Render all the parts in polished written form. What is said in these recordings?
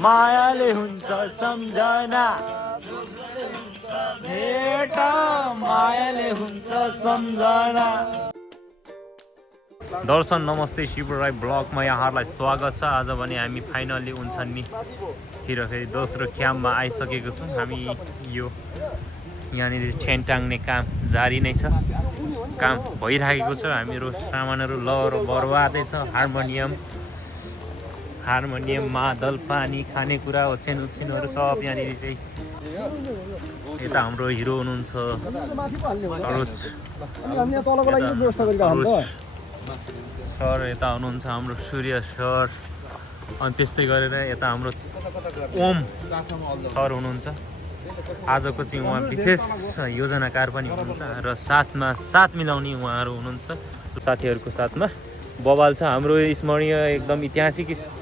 मायाले हुन्छ सम्झना भेट मायाले हुन्छ सम्झना। दर्शन नमस्ते शिव राई ब्लगमा यहाँहरूलाई स्वागत छ। आज भने हामी फाइनल्ली उन्सन्नीतिर फेरि दोस्रो क्याम्पमा आइसकेको छौँ। हामी यो यहाँनिर छेन टाङ्ने काम जारी नै छ, काम भइरहेको छ। हामीहरू सामानहरू लहर बर्बादै छ। हार्मोनियम मादल पानी खानेकुरा ओछ्यान उछिनहरू सब यहाँनिर चाहिँ। यता हाम्रो हिरो हुनुहुन्छ सर, यता हुनुहुन्छ हाम्रो सूर्य सर, अनि त्यस्तै गरेर यता हाम्रो ओम सर हुनुहुन्छ। आजको चाहिँ उहाँ विशेष योजनाकार पनि हुनुहुन्छ र साथमा साथ मिलाउने उहाँहरू हुनुहुन्छ। साथीहरूको साथमा बवाल छ हाम्रो स्मरणीय एकदम ऐतिहासिक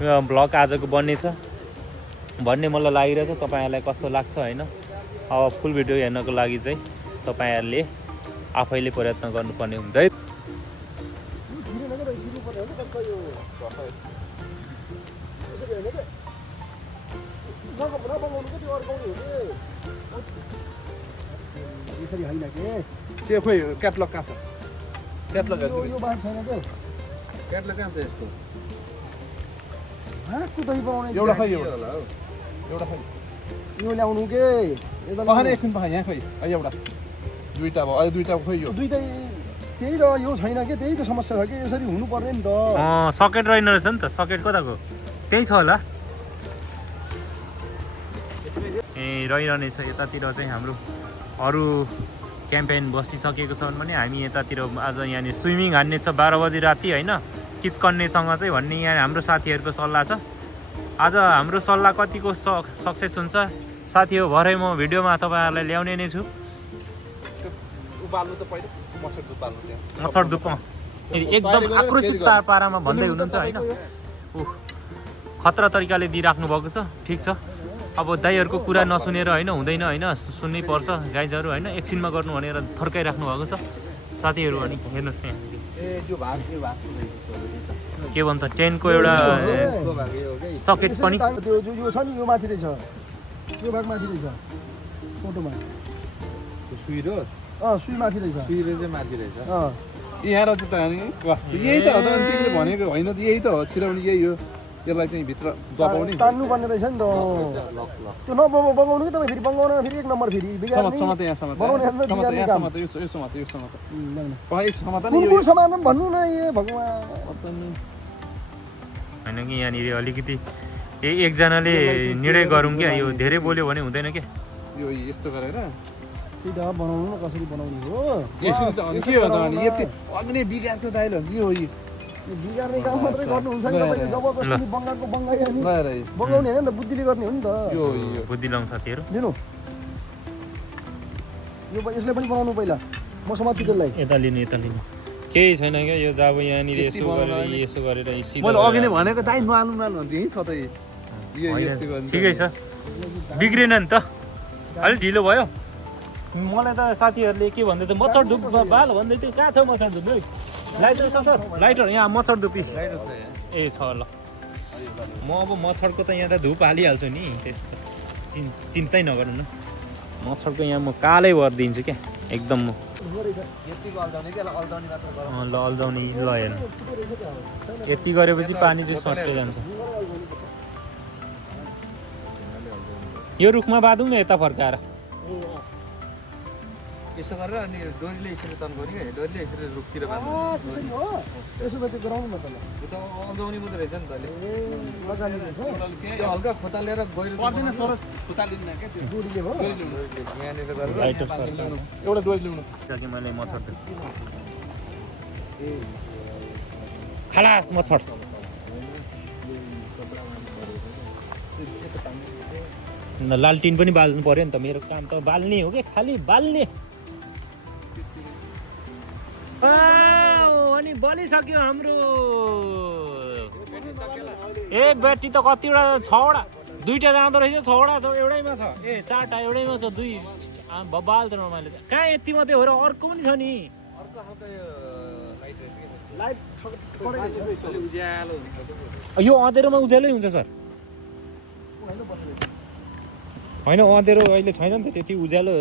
ब्लग आजको बन्नेछ भन्ने मलाई लागिरहेछ। तपाईँहरूलाई कस्तो लाग्छ होइन? अब फुल भिडियो हेर्नको लागि चाहिँ तपाईँहरूले आफैले प्रयत्न गर्नुपर्ने हुन्छ है। त्यो खोइ क्याटलग कहाँ छ? क्याटलग यो बार छैन त्यो। क्याटलग कहाँ छ यसको? एउटा खै एउटा खै यो ल्याउनु के पखाने एकछिन पखा यहाँ खै एउटा दुईटा भयो। अहिले दुईटा खोइ यो दुईटै त्यही त यो छैन कि त्यही त समस्या छ कि यसरी हुनुपर्ने नि त। सकेट रहेन रहेछ नि त। सकेट कताको? त्यही छ होला। ए रहिरहनेछ। यतातिर चाहिँ हाम्रो अरू क्याम्पेन बसिसकेको छ भने हामी यतातिर आज यहाँनिर स्विमिङ हान्ने छ 12 बजी राति होइन, किचकन्नेसँग चाहिँ भन्ने यहाँ हाम्रो साथीहरूको सल्लाह छ। आज हाम्रो सल्लाह कतिको सक्सेस हुन्छ साथी हो भरे म भिडियोमा तपाईँहरूलाई ल्याउने नै छु। मच्छर धुप एकदम आक्रोशित पारामा भन्दै हुनुहुन्छ होइन। खतरा तरिकाले दिइराख्नु भएको छ। ठिक छ, अब दाइहरूको कुरा नसुनेर होइन हुँदैन होइन, सुन्नै पर्छ गाइजहरू होइन। एकछिनमा गर्नु भनेर थर्काइराख्नु भएको छ साथीहरू। अनि हेर्नुहोस् यहाँ के भन्छ 10 को एउटा सकेट पनि यो छ नि, यो माथि रहेछ, यो भाग माथि रहेछ फोटोमा। सुई र सुई माथि रहेछ, सुई चाहिँ माथि रहेछ। यहाँ रहेछ त अनि यही त हो त। अनि तिमीले भनेको होइन यही त हो, छिराउने यही हो। यसलाई चाहिँ भित्र दबाउने तान्नु पर्ने रहेछ नि त। त्यो बगाउनु कि तपाईँ फेरि बगाउन फेरि एक नम्बर फेरि भन्नु न ए भगवान् होइन कि यहाँनिर अलिकति एकजनाले निर्णय गरौँ क्या। यो धेरै बोल्यो भने हुँदैन क्या। यो यस्तो गरेर बनाउनु न कसरी बनाउने हो। यसरी त अनि के हो त अनि यति अघि बिगार्छ दाइले यो बिगार्ने काम मात्रै गर्नुहुन्छ नि तपाईले। जबरजस्ती बङ्गालको बङ्गाई अनि बगाउने हैन नि त, बुद्धिले गर्ने हो नि त। यो बुद्धि लाउँ साथीहरु लिनु। यो यसले पनि बनाउनु पहिला म समात्छु त्यसलाई। यता लिनु केही छैन क्या। यो जब यहाँनिर यसो गरेर मैले अघि नै भनेको दाइ नआल्नु भन्दै छ त। ठिकै छ, बिग्रेन नि त। अलि ढिलो भयो। मलाई त साथीहरूले के भन्दै थियो मच्छर धुप बाल भन्दै थियो। कहाँ छ मच्छर धुप? लाइटर छ सर? लाइटर यहाँ मच्छर धुपी ए छ ल। म अब मच्छरको त यहाँ त धुप हालिहाल्छु नि, त्यस्तो चिन्तै नगर्नु न। मच्छरको यहाँ म कालै भरिदिन्छु क्या एकदम। म ल अल्झाउने ल हेर्नु यति गरेपछि पानी चाहिँ सट्टै जान्छ। यो रुखमा बाँधौँ न यता फर्काएर। यसो गरेर अनि डोरीले यसरी तन्काउने क्या। डोरीले यसरी रुखतिर बाँध्नु हो। यसो गरी गराउनु न त। यो त अल्झाउने मात्रै रहेछ नि त। यो हल्का खोतालेर गएर पर्दैन सर, खोतालिन्न क्या त्यो डोरीले हो। यहाँनिर गरेर लाइटर एउटा डोरी ल्याउनु। कि मैले मच्छर खलास मच्छर। लालटिन पनि बाल्नु पर्यो नि त। मेरो काम त बाल्ने हो कि खालि बाल्ने। अनि बलिसक्यो हाम्रो। ए ब्याट्री त कतिवटा 6वटा 2टा जाँदो रहेछ। 6वटा एउटैमा छ। ए 4टा एउटैमा छ। 2 बबाल छ मैले। कहाँ यति मात्रै हो र? अर्को पनि छ नि। यो अँधेरोमा उज्यालै हुन्छ सर। होइन अँधेरो अहिले छैन नि त त्यति उज्यालो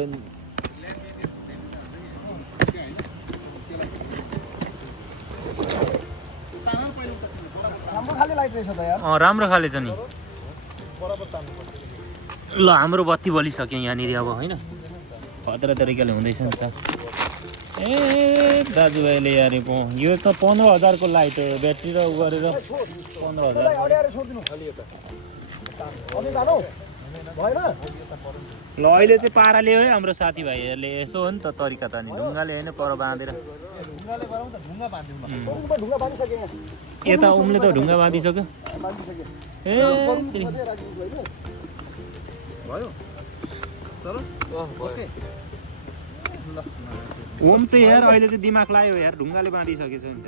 राम्रो खाले लाइट रहेछ त यार राम्रो खाले छ नि ल हाम्रो बत्ती बलिसक्यो यहाँनिर अब होइन खतरा तरिकाले हुँदैछ नि त ए दाजुभाइले यार यो त 15,000 को लाइट हो ब्याट्री र उ गरेर 15,000 ल अहिले चाहिँ पाराले हो है हाम्रो साथीभाइहरूले यसो हो नि त तरिका त नि ढुङ्गाले होइन पर बाँधेर यता उमले त ढुङ्गा बाँधिसक्यो ए ओम चाहिँ यार अहिले चाहिँ दिमाग लाग्यो यार ढुङ्गाले बाँधिसकेछ नि त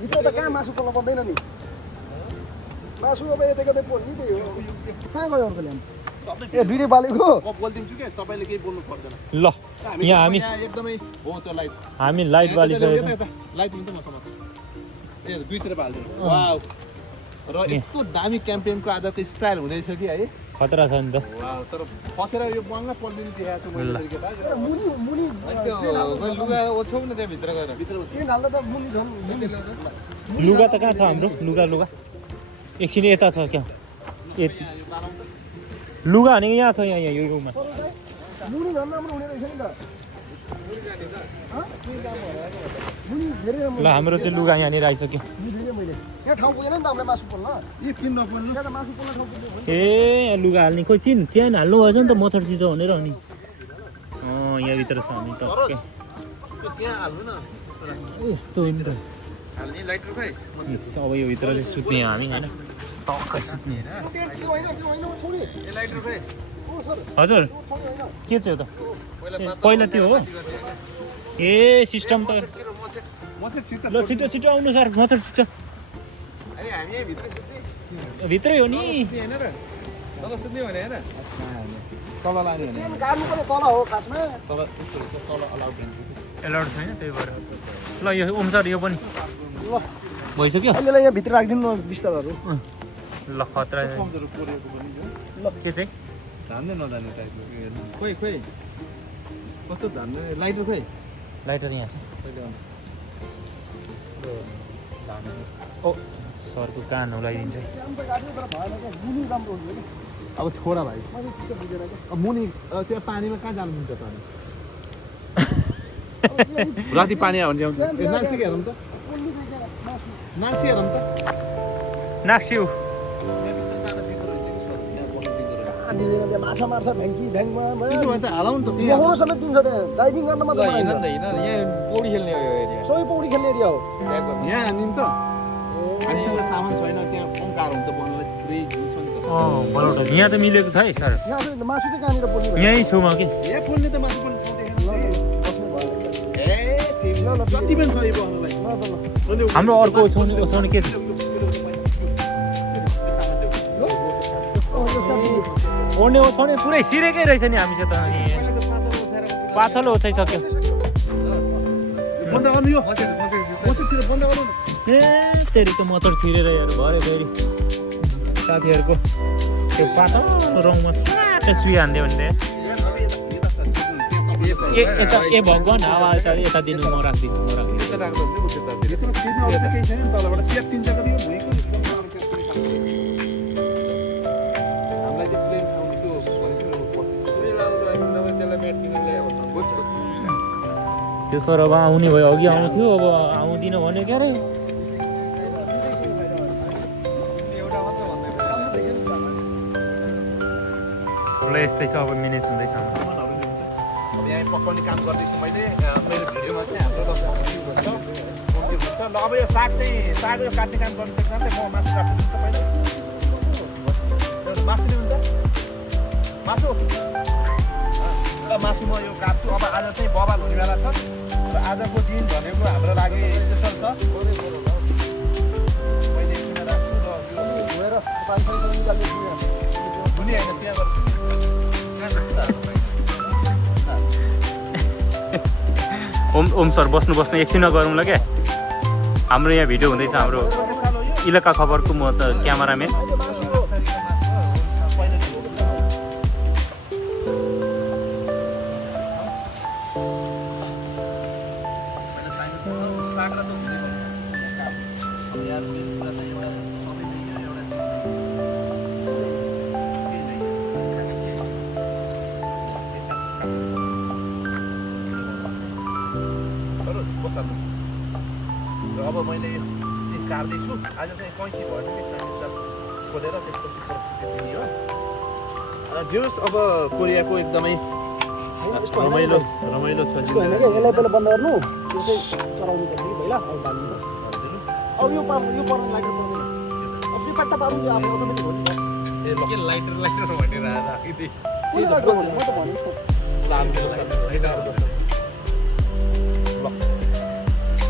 भित्र त कहाँ मासु पोल्नु पर्दैन नि मासु अब यतै कतै पोल्ने त्यही हो कहाँ गयो अर्को ल्याम्प ए भिडियो बालेको बोलिदिन्छु के तपाईँले केही बोल्नु पर्दैन ल यहाँ हामी एकदमै हो त्यो लाइट हामी लाइट बालिसकेको लाइट हुन्छ म समाज ए दुईतिर बालिदिनु वाउ र यस्तो दामी क्याम्पेनको आजको स्टाइल हुँदैछ कि है खतरा छ नि त तर फसेर यो बङ्ग पर्दैन देखाएको छु मैले के मुनि मुनि लुगा ओछौ न त्यहाँ भित्र गएर भित्र किन हाल्दा त मुनि झन् लुगा त कहाँ छ हाम्रो लुगा एकछिन यता छ क्या लुगा भनेको यहाँ छ यहाँ यो रुममा मुनि झन् राम्रो हुने रहेछ नि त ल हाम्रो चाहिँ लुगा यहाँनिर आइसक्यो यहाँ ठाउँ पुगेन नि त हामीलाई मासु पोल्न यी किन नपोल्नु त्यहाँ त मासु पोल्न ठाउँ पुग्यो ए लुगा हाल्ने खोइ च्यान हाल्नु भएछ नि त मथर चिसो भनेर नि यहाँभित्र छ हामी टक्कै त्यहाँ हाल्नु न यस्तो हो नि त हाल्ने लाइटर खै अब यो भित्र चाहिँ सुत्ने हामी होइन टक्कै सुत्ने हजुर के छ त पहिला त्यो हो ए सिस्टम त ल छिटो छिटो आउनु सर मच्छर छिटो भित्रै हो नि एलाउड छैन त्यही भएर ल यो ओम सर यो पनि भइसक्यो अहिले यहाँ भित्र राखिदिनु बिस्तारहरू ल खतरा के चाहिँ धान्दै नधान्ने टाइपको खोइ कस्तो धान्ने लाइटर खोइ लाइटर यहाँ छ ओ सरको कान हुलाइदिन्छ अब छोडा भाइ अब मुनि त्यो पानीमा कहाँ जानु दिन्छ पानी राति पानी आयो भने नाक्सी हेरौँ त नाक्सी हेरौँ त नाक्स्यु माछा मार्छ भ्याङ्की भ्याङमा हालौँ त समेत दिन्छ त्यहाँ डाइभिङ गर्न मात्रै यहाँ पौडी खेल्ने एरिया सबै पौडी खेल्ने एरिया हो यहाँ हानिदिनु त हामीसँग सामान छैन त्यहाँ गाह्रो हुन्छ बनाउनलाई पुरै छ नि त बनाउट यहाँ त मिलेको छ है सर यहाँ मासु चाहिँ कहाँनिर पोल्ने यहीँ छेउमा कि यहाँ पोल्ने त मासु पोल्ने ठाउँ देखेन जति पनि छ यो बनाउनलाई हाम्रो अर्को ओछाउने के छ ओर्ने ओछाउने पुरै सिरेकै रहेछ नि हामीसित अनि पाछलो ओछाइसक्यो ए तेरि त मच्छर छिरेर यार भरे फेरि साथीहरूको त्यो पातलो रङमा सुई हान्दियो भने ए भगवान् हावा यता दिनु म त्यो सर अब आउने भयो अघि आउँथ्यो अब आउँदिन भन्यो क्या अरे यस्तै छ अब म्यानेज हुँदैछ यहाँ पकाउने काम गर्दैछु मैले मेरो भिडियोमा चाहिँ हाम्रो हुन्छ ल अब यो साग यो काट्ने काम गर्नु सक्छ म मासु राख्छु तपाईँले मासु नि हुन्छ मासु मासु म यो काट्छु अब आज चाहिँ बबाल हुने बेला छ र आजको दिन भनेको हाम्रो लागि स्पेसल छ मैले किन राख्छु र यो धोएर धुने होइन त्यहाँ गर्छु ओम सर बस्नु एकछिनमा गरौँला क्या हाम्रो यहाँ भिडियो हुँदैछ हाम्रो इलाका खबरको म त क्यामेराम्यान अब मैले काट्दैछु आज चाहिँ कैँची भयो खोलेर त्यसपछि दिने हो दियोस् अब कोरियाको एकदमै रमाइलो छ यसलाई पहिला बन्द गर्नु त्यो चाहिँ चलाउनु पर्छ कि पहिला अब बाल्नु अब यो पर्न लाग्यो अब यो पट्टा पार्नु त्यो आफ्नो अटोमेटिक हो नि के लाइटर भनेर राखिदिए म त भनेको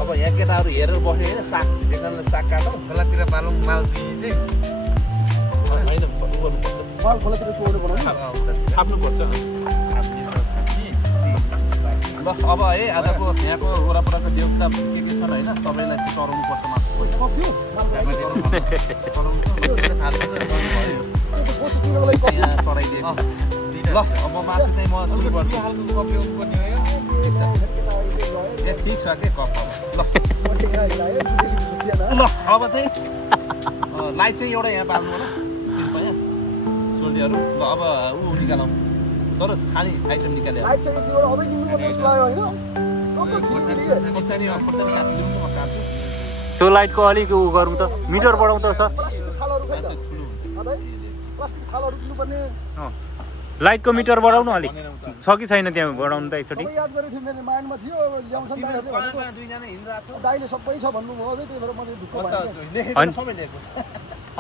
अब यहाँ केटाहरू हेरेर बस्यो होइन साग देखाउनलाई साग काटौँ खोलातिर पालौँ माल चाहिँ होइन गर्नुपर्छ माल खोलातिर छोड्नु पर्यो नि थाप्नुपर्छ ल अब है आजको यहाँको वरपरको देउता के छन् होइन सबैलाई चढाउनु पर्छ यहाँ चढाइदिएको ल अब मासु चाहिँ म सुरु गर्छु ए ठिक छ के कप ल अब चाहिँ लाइट चाहिँ एउटा यहाँ पाल्नु होला यहाँ सोल्टीहरू ल अब ऊ निकालौँ तर खाने आइटम निकाल्यो लाइट चाहिँ यतिबाट अझै किन्नु पर्ने जस्तो लाग्यो होइन त्यो लाइटको अलिक उ गरौँ त मिटर बढाउँ त सर प्लास्टिकको थालहरू खै त प्लास्टिकको थालहरू किन्नुपर्ने लाइटको मिटर बढाउनु अलिक छ कि छैन त्यहाँ बढाउनु त एकचोटि याद गरेको थिएँ मेरो माइन्डमा थियो अब ल्याउँछन् दुईजना हिँडिरहेको छ दाइले सबै छ भन्नुभयो अझै त्यही भएर मैले ढुक्क भएँ सबै ल्याएको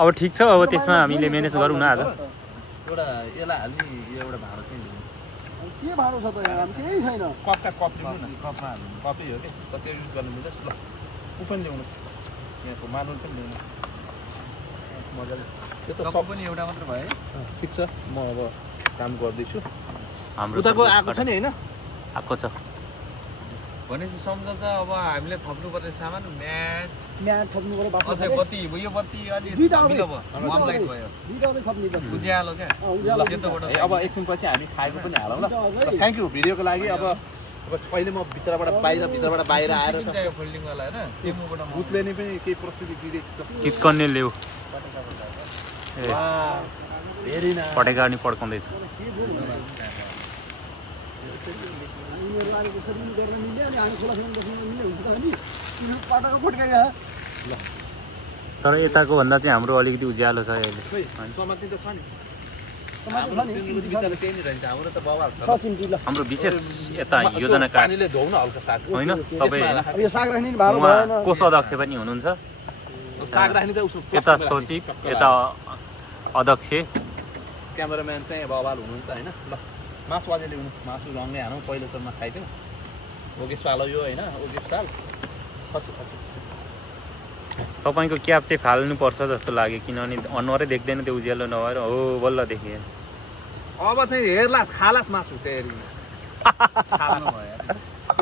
अब ठिक छ अब त्यसमा हामीले म्यानेज गरौँ न आज एउटा यसलाई हाल्ने यो एउटा भाँडो चाहिँ के भाँडो छ त यहाँ हामी केही छैन कपमा हाल्नु कपै हो कि त्यो युज गर्नु मिल्छ ल ऊ पनि ल्याउनु यहाँको मार्बल पनि ल्याउनु मजाले त्यो त सब पनि एउटा मात्र भयो ठिक छ म अब काम गर्दैछु हाम्रो उताको आएको छ नि होइन आएको छ भनेपछि सम्झौता अब हामीले थप्नुपर्ने सामान म्याट म्याट थप्नु पर्यो बाटो अझै बत्ती यो बत्ती अलि दुईटा धमिलो भयो वार्म लाइट भयो दुईटा अझै थप्नु पर्छ उज्यालो क्या उज्यालो सेतोबाट ए, अब एकछिनपछि हामी खाएको पनि हालौँ ल थ्याङ्क यू भिडियोको लागि अब पहिले म भित्रबाट बाहिर आएर चाहियो फोल्डिङवाला होइन टेमुबाट भूतले नै पनि केही प्रस्तुति दिँदैछु त चिचकन्ने ल्याऊ ए धेरै न पटेका अनि पड्काउँदैछ यिनीहरू अहिले त्यसरी गर्न मिल्यो अनि हामी खोलासँग बस्नु मिल्ने हुन्छ त अनि तिनीहरू पटाको पट्काइरह तर यताको भन्दा चाहिँ हाम्रो अलिकति उज्यालो छ अहिले समात्ने त छ नि समाज छ नि चिम्टी छ केही नि रहन्छ हाम्रो त बवाल छ छ चिम्टी ल हाम्रो विशेष यता योजना कार्ड पानीले धोउन हल्का साग होइन सबै होइन अब यो साग राख्ने नि भारो उहाँ भएन कोष अध्यक्ष पनि हुनुहुन्छ साग राख्ने त उसो यता सचिव यता अध्यक्ष क्यामेराम्यान चाहिँ बवाल हुनुहुन्छ होइन ल मासु अझै ल्याउनु मासु रङ्गै हानौँ पहिलो चरणमा खाइदिउँ ओगेस पालो यो होइन ओगेस साल खसी तपाईँको क्याप चाहिँ फाल्नुपर्छ जस्तो लाग्यो किनभने अनुहारै देख्दैन त्यो उज्यालो नभएर हो बल्ल देखिएँ अब चाहिँ हेर्लास खालास मासु त्यही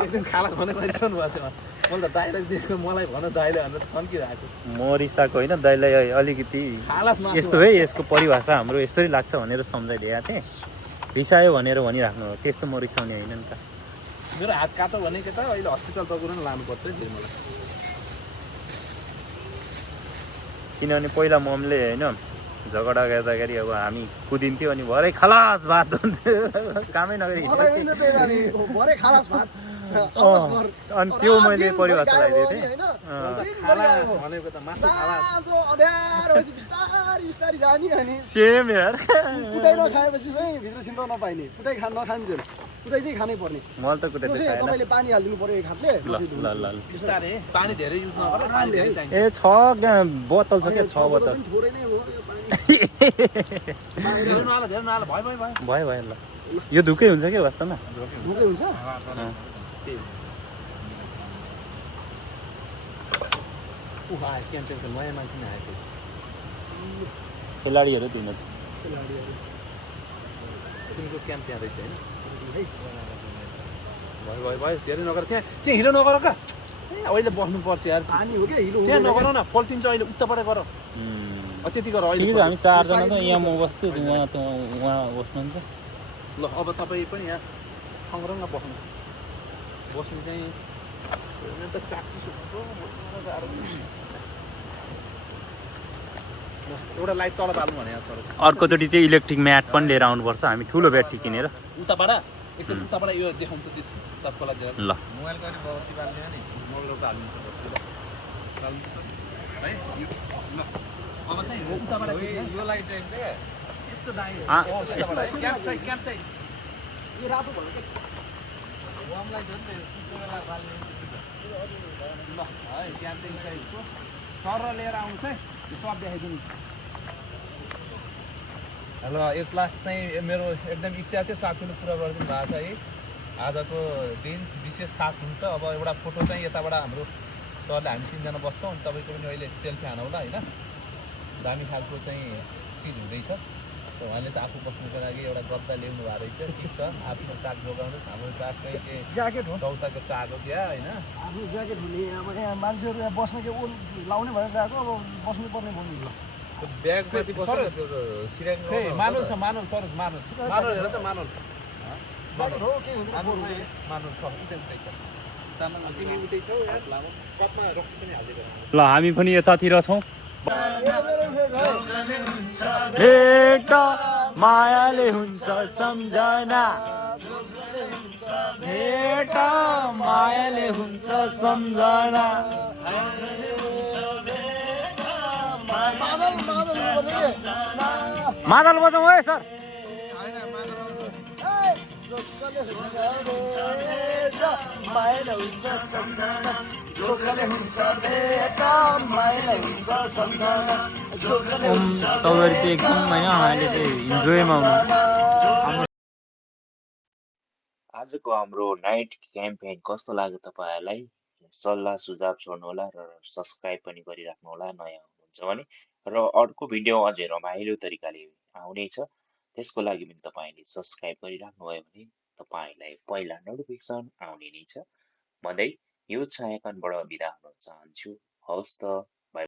एकदिन खालास भने रिसाउनु भएको थियो मैले त दाइलाई दिएको मलाई भन दाइले भनेर छन्किरहेको म रिसाएको होइन दाइलाई अलिकति खालास मासु यस्तो है यसको परिभाषा हाम्रो यसरी लाग्छ भनेर सम्झाइदिएको थिएँ रिसायो भनेर भनिराख्नु हो त्यस्तो म रिसाउने होइन नि त मेरो हात काटो भने के त अहिले हस्पिटल तगुर नि लानुपर्छ है मलाई किनभने पहिला ममले होइन झगडा गर्दाखेरि अब हामी कुदिन्थ्यो अनि भरे खलास भात हुन्थ्यो कामै नगरी मलाई हिँड्दै होइन त्यही गरी भरे खालास भात अनि त्यो मैले परिभाषा लगाइदिएको थिएँ खालास भनेको त मासु खालास अँध्यारो बिस्तारी बिस्तारी जाने अनि सेम यार कुटाइ नखाएपछि चाहिँ भित्र छिन्द नपाइने कुटाइ नखान्छ कुटाइ चाहिँ खानै पर्ने मैले त कुटै त्यो चाहिँ खाएन तपाईँले पानी हालिदिनु पर्यो एक हातले ल ल ल ल। बिस्तारै पानी धेरै युज नगर पानी धेरै चाहिन्छ ए छ बोतल छ क्या 6 बोतल थोरै नै हो यो पानी धेरै नहाल भयो भयो भयो भयो भयो ल यो धुकै हुन्छ क्या वास्तवमा ढुकै हुन्छ उहा क्याम्पेनको नयाँ मान्छे नै आएको खेलाडीहरू दिन तिमीको क्याम्प त्यहाँ रहेछ होइन भयो भयो धेरै नगर त्यहाँ हिरो नगर का अहिले बस्नुपर्छ यार पानी हो क्या हिलो त्यहाँ नगर न पल्टिन्छ अहिले उताबाट गर त्यति गर अहिले ठिकै छ हामी 4 जना त यहाँ म बस्छु उहाँ बस्नुहुन्छ ल अब तपाईँ पनि यहाँ सँगरङ्ग बस्नु बस्नु चाहिँ त चाक्सिस एउटा लाइट तल पाल्नु भने सर अर्कोचोटि चाहिँ इलेक्ट्रिक म्याट पनि लिएर आउनुपर्छ हामी ठुलो ब्याट्री किनेर उताबाट एकदम उताबाट यो देखाउनु त दिस तत्कोलाई दिएर ल मोबाइलको नि बत्ती बाल्ने नि मलको हाल्नु है ल अब चाहिँ उताबाट यो लाइट चाहिँ के यस्तो दामी क्याम्प चाहिँ यो रातो भयो क्या वाम लाइट हो नि त सुत्ने बेला बाल्ने ल है क्याम्पिङ चाहिँ सर लिएर आउँछ है यो सब देखाइदिनु र यो क्लास चाहिँ मेरो एकदम इच्छा थियो साथीले पुरा गरिदिनु भएको छ है आजको दिन विशेष खास हुन्छ अब एउटा फोटो चाहिँ यताबाट हाम्रो सरले हामी 3 जना बस्छौँ अनि तपाईँको पनि अहिले सेल्फी हानौँला होइन दामी खालको चाहिँ चिज हुँदैछ उहाँले त आफू बस्नुको लागि एउटा गद्दा ल्याउनु भएको रहेछ ठिक छ आफ्नो चाक जोगाउनुहोस् हाम्रो चाक चाहिँ के ज्याकेट हो चौताको चाक हो क्या होइन आफ्नो ज्याकेट हुने अब यहाँ मान्छेहरू यहाँ बस्ने के ओल लाउने भएर गएको अब बस्नुपर्ने भन्नु ब्याग माथि बस्छ सिराङ मानुल छ मानुल सर मानुल मानुल हेर त मानुल ज्याकेट हो के हुन्छ मानुल छ उतै छ तामाङ तिमी उतै छौ यार कपमा रक्सी पनि हालिदिएको ल हामी पनि यतातिर छौँ भेट मायाले हुन्छ सम्झना भेट मायाले हुन्छ सम्झना मादल बजाउँ है सर चौधरी चाहिँ एकदम होइन अहिले चाहिँ इन्जोयमा हुनु आजको हाम्रो नाइट क्याम्पेन कस्तो लाग्यो तपाईँहरूलाई सल्लाह सुझाव छोड्नुहोला र सब्सक्राइब पनि गरिराख्नु होला नयाँ हुनुहुन्छ भने र अर्को भिडियो अझै रमाइलो तरिकाले आउनेछ त्यसको लागि पनि तपाईँले सब्सक्राइब गरिराख्नुभयो भने तपाईँलाई पहिला नोटिफिकेसन आउने नै छ भन्दै यो छायाकनबाट बिदा हुन चाहन्छु हवस् त